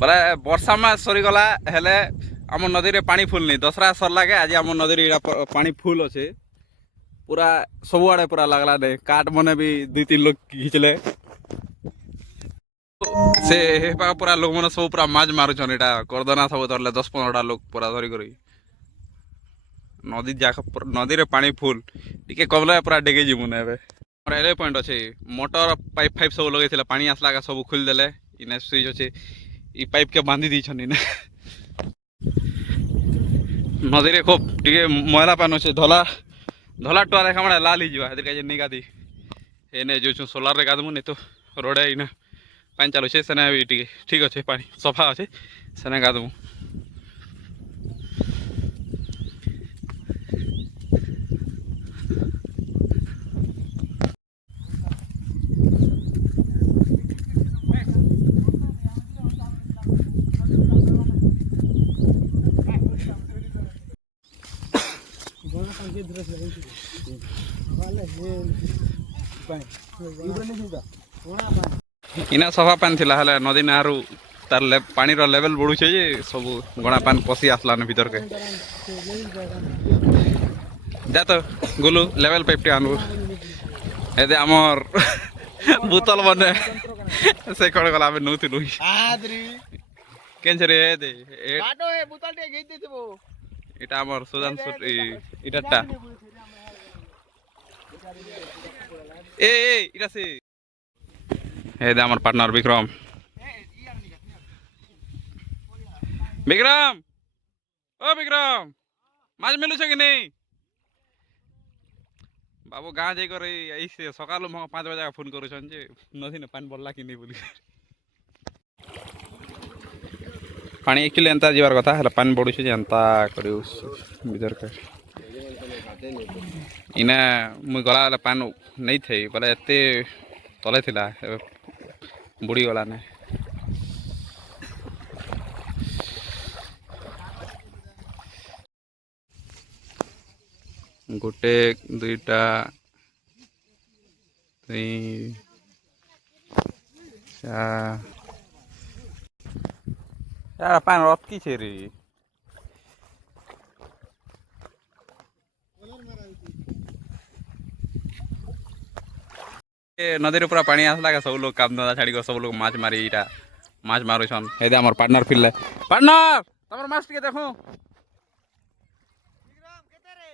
ବୋଲେ ବର୍ଷା ମାସ ସରିଗଲା ହେଲେ ଆମ ନଦୀରେ ପାଣି ଫୁଲ ନି ଦଶରା ସରଲାକେ ଆଜି ଆମ ନଦୀରେ ଏଇଟା ପାଣି ଫୁଲ ଅଛେ ପୁରା ସବୁଆଡ଼େ ପୁରା ଲାଗଲା ନେ କାଠ ମନେ ବି 2-3 ଲୋକ ଘିଚିଲେ ସେ ପୁରା ଲୋକମାନେ ସବୁ ପୁରା ମାଛ ମାରୁଛନ୍ ଏଇଟା କରଦନା ସବୁ ଧରଲେ 10-15ଟା ଲୋକ ପୁରା ଧରି କରି ନଦୀ ଯାକ ନଦୀରେ ପାଣି ଫୁଲ ଟିକେ କମଲେ ପୁରା ଡେଗେଇ ଯିବୁ ନା ଏବେ ଆମର ଏଲେ ପଏଣ୍ଟ ଅଛି ମୋଟର ପାଇପ୍ ଫାଇପ୍ ସବୁ ଲଗେଇଥିଲା ପାଣି ଆସିଲା ସବୁ ଖୋଲିଦେଲେ ଇନେ ସୁଇଚ୍ ଅଛି ଇ ପାଇପ୍ କେ ବାନ୍ଧି ଦେଇଛନ୍ତି ନା ନଦୀରେ খুব ଟିକେ ମଇଳା ପାନ ଅଛି ଧଲା ଧଲା ଟୁଆ ରେଖା ମାନେ ଲାଲ ହେଇଯିବା ହେଥିର କାଜେ ନେଇ ଗାଧି ଏନେ ଯୋଉଛୁ ସୋଲାରରେ ଗାଧମୁ ନି ତ ରୋଡ଼େ ଇନା ପାଣି ଚାଲୁଛେ ସେନେ ବି ଟିକେ ଠିକ୍ ଅଛି ପାଣି ସଫା ଅଛି ସେନେ ଗାଧମୁ इना सफा पानी थिला हले नदी नारू तार पानी रो लेवल बढ़ुछे जे सब गणा पानी पसी आसला न भीतर के जा तो गुलू लेवल पाइप टे आनू एदे हमर बोतल बने से कोड गला में नउथिलु आद्री केन रे दे काटो ए बोतल टे गेई देबो এটা আমার সুজান এটাটা এ এটা সে এই দে আমার পার্টনার বিক্রম বিক্রম ও বিক্রম মাছ মিলুছে কি নেই বাবু গাঁ যাই করে আইছে সকাল 5 বাজে ফোন করছন যে নদী না পানি বললা কি নেই বলি पानी एक्चुअली एंता जीवार कथा है पानी बढ़ुचे एंता करू भीतर के इना मुई गला पानी नहीं थे बोले एते तले थिला बुड़ी गला ने गोटे दुईटा यार पान रथ की छे रे नदी पूरा पानी आसला सब लोग काम धंधा छाड़ी सब लोग माछ मारी इटा माछ मारुछन हेदे हमर पार्टनर फिरले पार्टनर तमर माछ के देखो विक्रम केते रे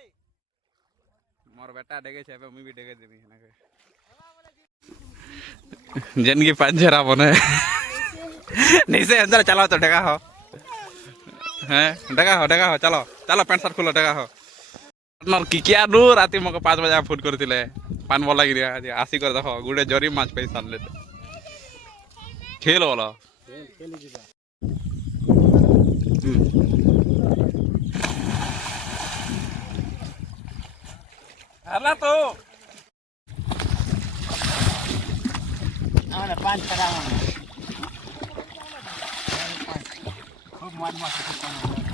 मोर बेटा डेगे छे मुई भी डेगे देबी हना के जनगी पंजरा बने नहीं से अंदर चलो तो डगा हो हैं डगा हो चलो चलो पैंट शर्ट खोलो डगा हो पार्टनर की क्या दू राती मको 5 बजे फोन करथिले पान बोला कि आसी कर देखो गुडे जरी माछ पे साले खेल वाला खेल जीवा हला तो आने 5 करा खूब मौज मस्ती